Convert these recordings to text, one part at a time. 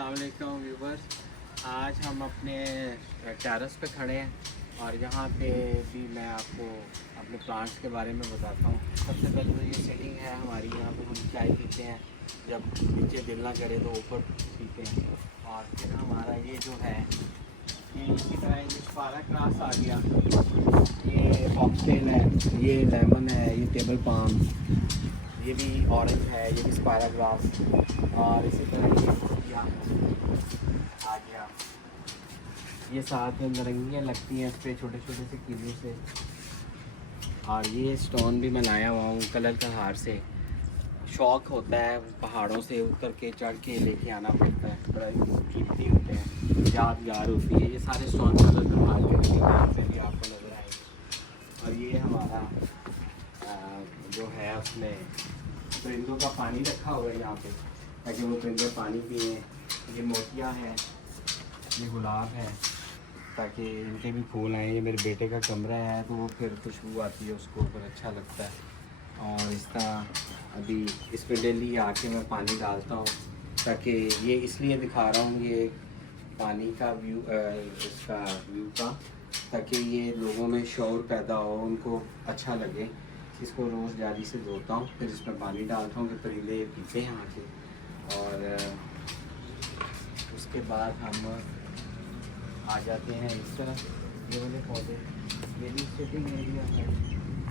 अस्सलाम वालेकुम व्यूवर्स। आज हम अपने टेरेस पे खड़े हैं और यहाँ पे भी मैं आपको अपने प्लांट्स के बारे में बताता हूँ। सबसे पहले तो ये सेटिंग है हमारी, यहाँ पे हम चाय पीते हैं, जब नीचे दिल ना करे तो ऊपर पीते हैं। और फिर हमारा ये जो है ये इसी तरह ये स्पारा ग्रास आ गया, ये फॉक्सटेल है, ये लेमन है, ये टेबल पाम, ये भी ऑरेंज है, ये भी स्पारा ग्रास। और इसी तरह ये आ गया, ये साथ में नारंगियाँ लगती हैं इस पर छोटे छोटे से कीलों से। और ये स्टोन भी मैं लाया हुआ हूँ कलर का हार से। शौक होता है पहाड़ों से उतर के चढ़ के लेके आना पड़ता है, बड़ा कीमती होते हैं, यादगार होती है। ये सारे स्टोन कलर का हार के यहाँ पे भी आपको नज़र आएंगे। और ये हमारा जो है उसमें परिंदों का पानी रखा हुआ है यहाँ पे, ताकि वो परिंदे पानी पिए। ये मोतिया है, ये गुलाब है, ताकि इनके भी फूल आए। ये मेरे बेटे का कमरा है तो वो फिर खुशबू आती है उसको, फिर अच्छा लगता है। और इस तरह अभी इस पर डेली आके मैं पानी डालता हूँ, ताकि ये इसलिए दिखा रहा हूँ ये पानी का व्यू, इसका व्यू का, ताकि ये लोगों में शौर पैदा हो, उनको अच्छा लगे। इसको रोज़ जाली से धोता हूँ, फिर इसमें पानी डालता हूँ कि परिंदे पीते हैं आके। और उसके बाद हम आ जाते हैं इस तरह, ये वाले पौधे, ये भी सिटिंग एरिया है।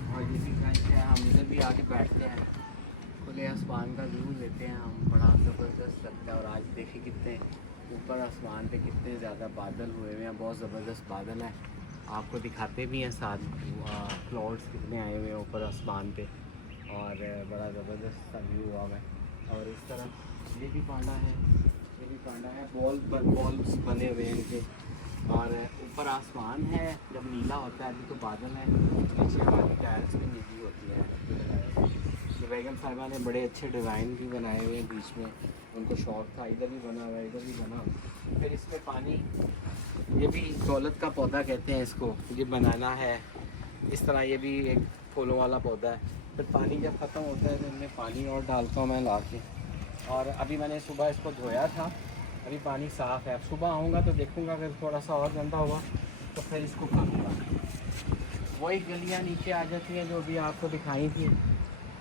और ये भी बेंच है, हम इधर भी आके बैठते हैं, खुले आसमान का व्यू लेते हैं हम, बड़ा ज़बरदस्त लगता है। और आज देखिए कितने ऊपर आसमान पे कितने ज़्यादा बादल हुए हुए हैं, बहुत ज़बरदस्त बादल है। आपको दिखाते भी हैं साथ क्लाउड्स कितने आए हुए हैं ऊपर आसमान पे, और बड़ा ज़बरदस्त सा व्यू हुआ है। और इस तरह ये भी पांडा है, ये भी पांडा है, बॉल्स बने हुए हैं इनके। और ऊपर आसमान है जब नीला होता है, अभी तो बादल है, नीचे हमारी टाइल्स भी नीली होती है। तो बेगम साहिबा ने बड़े अच्छे डिज़ाइन भी बनाए हुए हैं बीच में, उनको शौक था, इधर भी बना हुआ है, इधर भी बना हुआ। फिर इसमें पानी, ये भी दौलत का पौधा कहते हैं इसको, ये बनाना है इस तरह, ये भी एक फूलों वाला पौधा है। फिर पानी जब ख़त्म होता है तो इनमें पानी और डालता हूँ मैं ला के। और अभी मैंने सुबह इसको धोया था, अभी पानी साफ़ है। अब सुबह आऊँगा तो देखूँगा, अगर थोड़ा सा और गंदा हुआ तो फिर इसको करूँगा। वही गलियाँ नीचे आ जाती हैं जो भी आपको दिखाई थी।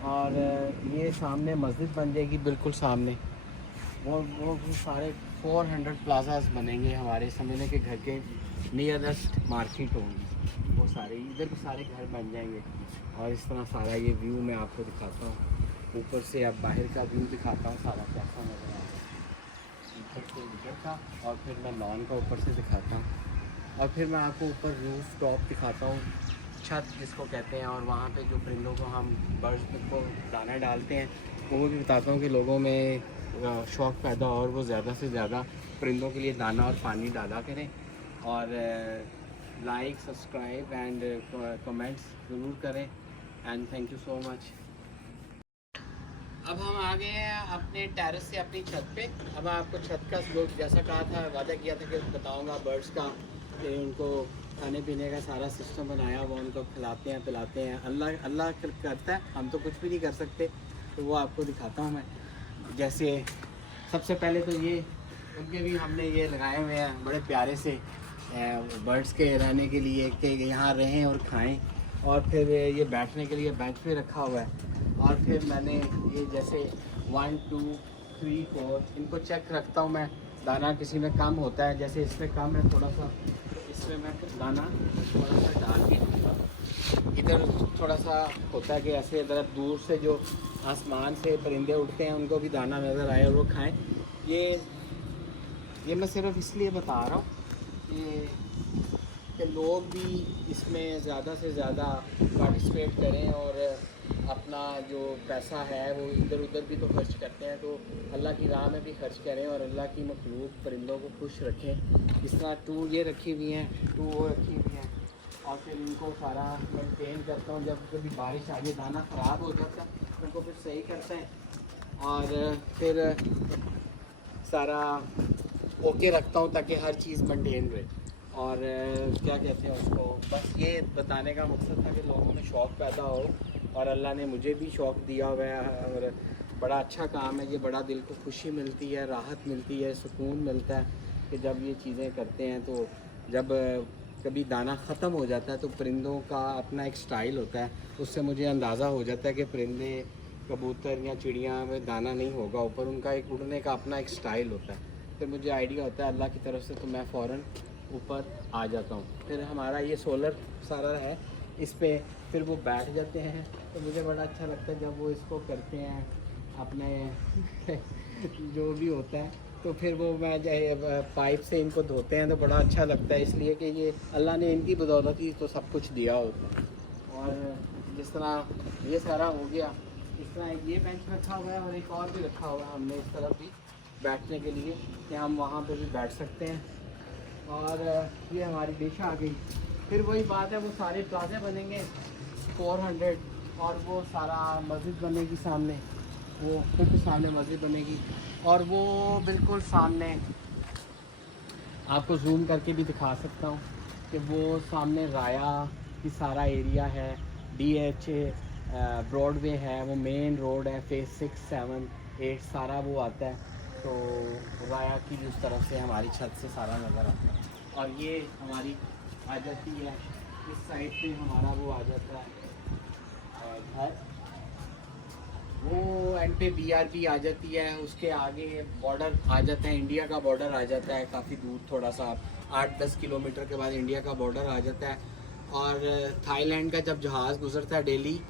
और ये सामने मस्जिद बन जाएगी, बिल्कुल सामने वो सारे 400 प्लाजास बनेंगे हमारे, समझने के घर के नियरेस्ट मार्केट होंगी, वो सारे इधर भी सारे घर बन जाएंगे। और इस तरह सारा ये व्यू मैं आपको दिखाता हूँ ऊपर से। अब बाहर का व्यू दिखाता हूँ सारा कैसा नज़र आ रहा है ऊपर से इधर का, और फिर मैं लॉन का ऊपर से दिखाता हूँ। और फिर मैं आपको ऊपर रूफ टॉप दिखाता हूँ, छत जिसको कहते हैं। और वहाँ पे जो परिंदों को हम बर्ड्स को दाना डालते हैं, वो भी बताता हूँ कि लोगों में शौक़ पैदा हो और वो ज़्यादा से ज़्यादा परिंदों के लिए दाना और पानी डाला करें। और लाइक, सब्सक्राइब एंड कमेंट्स ज़रूर करें। And thank you so much. अब हम आ गए हैं अपने टेरेस से अपनी छत पे। अब मैं आपको छत का जैसा कहा था, वादा किया था कि बताऊँगा बर्ड्स का, कि उनको खाने पीने का सारा सिस्टम बनाया हुआ, उनको खिलाते हैं पिलाते हैं। अल्लाह करता है, हम तो कुछ भी नहीं कर सकते, तो वो आपको दिखाता हूँ मैं। जैसे सबसे पहले तो ये उनके भी हमने ये लगाए हुए हैं बड़े प्यारे से बर्ड्स के रहने के लिए, कि यहाँ रहें और खाएं। और फिर ये बैठने के लिए बेंच पे रखा हुआ है। और फिर मैंने ये जैसे 1 2 3 4 इनको चेक रखता हूँ मैं, दाना किसी में कम होता है, जैसे इसमें कम है थोड़ा सा, तो इसमें मैं दाना थोड़ा सा डाल के दूँगा। इधर थोड़ा सा होता है कि ऐसे इधर दूर से जो आसमान से परिंदे उड़ते हैं उनको भी दाना नज़र आए और वो खाएं। ये मैं सिर्फ इसलिए बता रहा हूँ कि लोग भी इसमें ज़्यादा से ज़्यादा पार्टिसिपेट करें, और अपना जो पैसा है वो इधर उधर भी तो खर्च करते हैं, तो अल्लाह की राह में भी खर्च करें और अल्लाह की मखलूक परिंदों को खुश रखें। इस तरह 2 ये रखी हुई हैं, 2 वो रखी हुई हैं। और फिर इनको सारा मेंटेन करता हूँ, जब कभी बारिश आ गई दाना ख़राब हो जाता है उनको फिर सही करते हैं। और फिर सारा ओके रखता हूँ ताकि हर चीज़ मेंटेन रहे। और क्या कहते हैं उसको, बस ये बताने का मकसद था कि लोगों में शौक़ पैदा हो, और अल्लाह ने मुझे भी शौक़ दिया हुआ है। और बड़ा अच्छा काम है ये, बड़ा दिल को खुशी मिलती है, राहत मिलती है, सुकून मिलता है कि जब ये चीज़ें करते हैं। तो जब कभी दाना ख़त्म हो जाता है तो परिंदों का अपना एक स्टाइल होता है, उससे मुझे अंदाज़ा हो जाता है कि परिंदे, कबूतर या चिड़िया में दाना नहीं होगा ऊपर, उनका एक उड़ने का अपना एक स्टाइल होता है। फिर मुझे आइडिया होता है अल्लाह की तरफ से, तो मैं फ़ौरन ऊपर आ जाता हूँ। फिर हमारा ये सोलर सारा है, इस पर फिर वो बैठ जाते हैं। तो मुझे बड़ा अच्छा लगता है जब वो इसको करते हैं अपने जो भी होता है, तो फिर वो मैं जो पाइप से इनको धोते हैं तो बड़ा अच्छा लगता है, इसलिए कि ये अल्लाह ने इनकी बदौलत ही तो सब कुछ दिया होता है। और जिस तरह ये सारा हो गया, इस तरह ये बेंच रखा हुआ है और एक और भी रखा हुआ है हमने इस तरफ भी बैठने के लिए, कि हम वहाँ पे भी बैठ सकते हैं। और ये हमारी डिश आ गई। फिर वही बात है, वो सारे प्लाजे बनेंगे 400, और वो सारा मस्जिद बनेगी सामने, वो फिर सामने मस्जिद बनेगी, और वो बिल्कुल सामने आपको जूम करके भी दिखा सकता हूँ कि वो सामने राया की सारा एरिया है, DHA ब्रॉडवे है, वो मेन रोड है, फेज़ 6, 7, 8 सारा वो आता है। तो राया की भी उस तरफ से हमारी छत से सारा नज़र आता है। और ये हमारी आ जाती है इस साइड पे, हमारा वो आ जाता है घर, वो एंड पे BRB आ जाती है, उसके आगे बॉर्डर आ जाता है, इंडिया का बॉर्डर आ जाता है काफ़ी दूर, थोड़ा सा 8-10 किलोमीटर के बाद इंडिया का बॉर्डर आ जाता है। और थाईलैंड का जब जहाज़ गुजरता है डेली,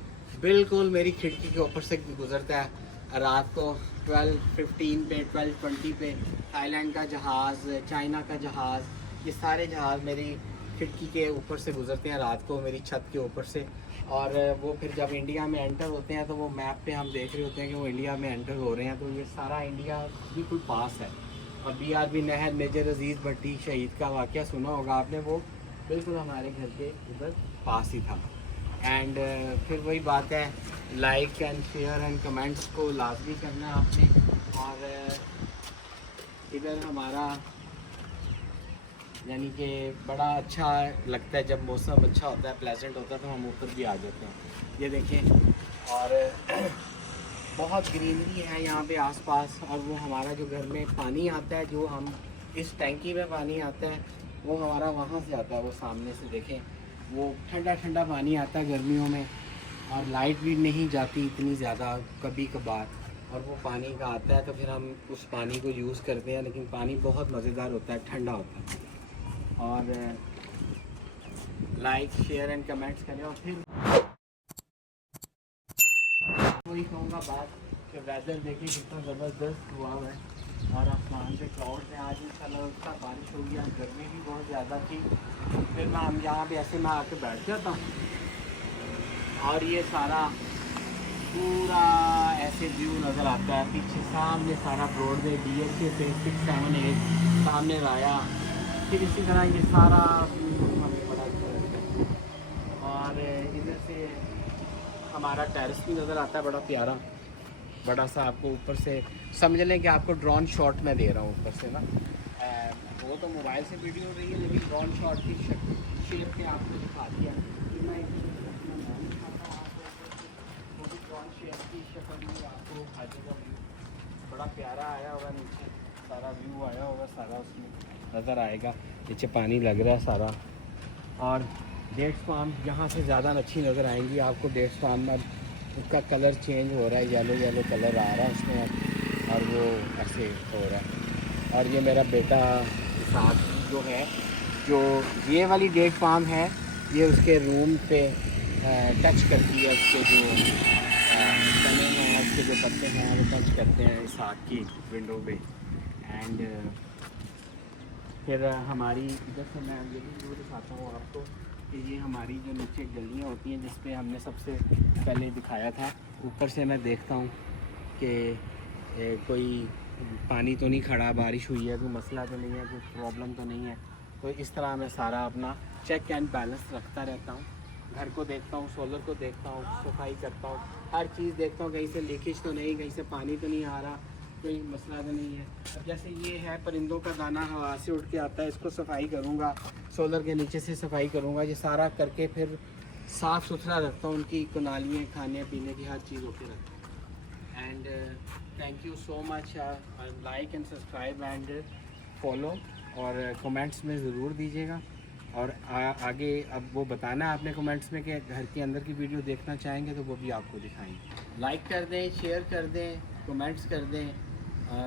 बिल्कुल मेरी खिड़की के ऊपर से गुजरता है रात को 12:15 पे, 12:20 पे। थाईलैंड का जहाज़, चाइना का जहाज़, ये सारे जहाज़ मेरी खिड़की के ऊपर से गुजरते हैं रात को, मेरी छत के ऊपर से। और वो फिर जब इंडिया में एंटर होते हैं तो वो मैप पे हम देख रहे होते हैं कि वो इंडिया में एंटर हो रहे हैं, तो ये सारा इंडिया बिल्कुल पास है। और BRB नहर, मेजर अजीज़ भट्टी शहीद का वाक़या सुना होगा आपने, वो बिल्कुल हमारे घर के उधर पास ही था। एंड फिर वही बात है, like and share and comments को लाजमी करना है आपने। और इधर हमारा यानी कि बड़ा अच्छा लगता है जब मौसम अच्छा होता है, प्लेजेंट होता है, तो हम ऊपर भी आ जाते हैं। ये देखें, और बहुत ग्रीनरी है यहाँ पे आसपास। और वो हमारा जो घर में पानी आता है, जो हम इस टैंकी में पानी आता है, वो हमारा वहाँ से आता है, वो सामने से देखें, वो ठंडा ठंडा पानी आता है गर्मियों में, और लाइट भी नहीं जाती इतनी ज़्यादा, कभी कभार, और वो पानी का आता है, तो फिर हम उस पानी को यूज़ करते हैं। लेकिन पानी बहुत मज़ेदार होता है, ठंडा होता है। और लाइक शेयर एंड कमेंट्स करें। और फिर वही कहूँगा बात कि वेदर देखिए कितना ज़बरदस्त हुआ है, और आसमान पे क्लाउड में आज इंशाल्लाह उसका बारिश होगी। आज गर्मी भी बहुत ज़्यादा थी। फिर मैं हम यहाँ पे ऐसे मैं आके बैठ जाता हूँ, और ये सारा पूरा ऐसे व्यू नज़र आता है। पीछे सामने सारा ब्रॉडवे, DHA फेज़ 6, 7, 8, सामने राया, फिर इसी तरह ये सारा हमें बड़ा अच्छा लगता है। और इधर से हमारा टेरेस भी नज़र आता है, बड़ा प्यारा, बड़ा सा। आपको ऊपर से समझ लें कि आपको ड्रोन शॉट मैं दे रहा हूँ ऊपर से ना, वो तो मोबाइल से वीडियो हो रही है, लेकिन ड्रोन शॉट की शेप में आपको दिखा दिया। ड्रोन शेप की शक्ल में आपको खाने का व्यू बड़ा प्यारा आया होगा, नीचे सारा व्यू आया होगा, सारा उसमें नज़र आएगा। नीचे पानी लग रहा है सारा। और डेट्स फार्म यहाँ से ज़्यादा अच्छी नज़र आएंगी आपको। डेट्स फार्म में उसका कलर चेंज हो रहा है, येलो येलो कलर आ रहा है उसमें, और वो ऐसे हो रहा है। और ये मेरा बेटा साथ जो है, जो ये वाली डेट फार्म है, ये उसके रूम पे टच करती है, उसके जो तने हैं, उसके जो पत्ते हैं, वो टच करते हैं इस आग की विंडो पे। एंड फिर हमारी इधर से मैं ये भी जरूर दिखाता हूँ आपको कि ये हमारी जो नीचे गलियाँ होती हैं, जिस पे हमने सबसे पहले दिखाया था, ऊपर से मैं देखता हूँ कि कोई पानी तो नहीं खड़ा, बारिश हुई है, कोई मसला तो नहीं है, कोई प्रॉब्लम तो नहीं है। तो इस तरह मैं सारा अपना चेक एंड बैलेंस रखता रहता हूँ। घर को देखता हूँ, सोलर को देखता हूँ, सफाई करता हूँ, हर चीज़ देखता हूँ, कहीं से लीकेज तो नहीं, कहीं से पानी तो नहीं आ रहा, कोई मसला तो नहीं है। अब जैसे ये है परिंदों का दाना हवा से उठ के आता है, इसको सफाई करूँगा, सोलर के नीचे से सफाई करूँगा, ये सारा करके फिर साफ़ सुथरा रखता हूँ। उनकी नालियाँ, खाने पीने की हर चीज़ होके रखता हूँ। And thank you so much. Like and subscribe and follow, और कमेंट्स में ज़रूर दीजिएगा। और आगे अब वो बताना है आपने कमेंट्स में कि घर के अंदर की वीडियो देखना चाहेंगे तो वो भी आपको दिखाएंगे। लाइक कर दें, शेयर कर दें, कमेंट्स कर दें,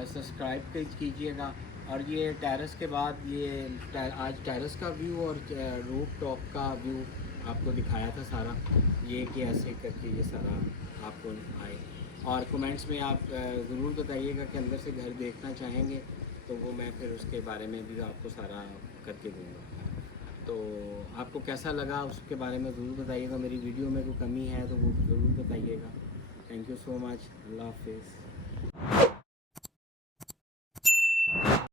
सब्सक्राइब कीजिएगा। और ये टेरेस के बाद ये आज टेरेस का व्यू और रूफ टॉप का व्यू आपको दिखाया था सारा, ये कि ऐसे करके ये सारा आपको आए। और कमेंट्स में आप ज़रूर बताइएगा कि अंदर से घर देखना चाहेंगे तो वो मैं फिर उसके बारे में भी आपको सारा करके दूँगा। तो आपको कैसा लगा उसके बारे में ज़रूर बताइएगा। मेरी वीडियो में कोई कमी है तो वो ज़रूर बताइएगा। Thank you so much. अल्लाह हाफिज़।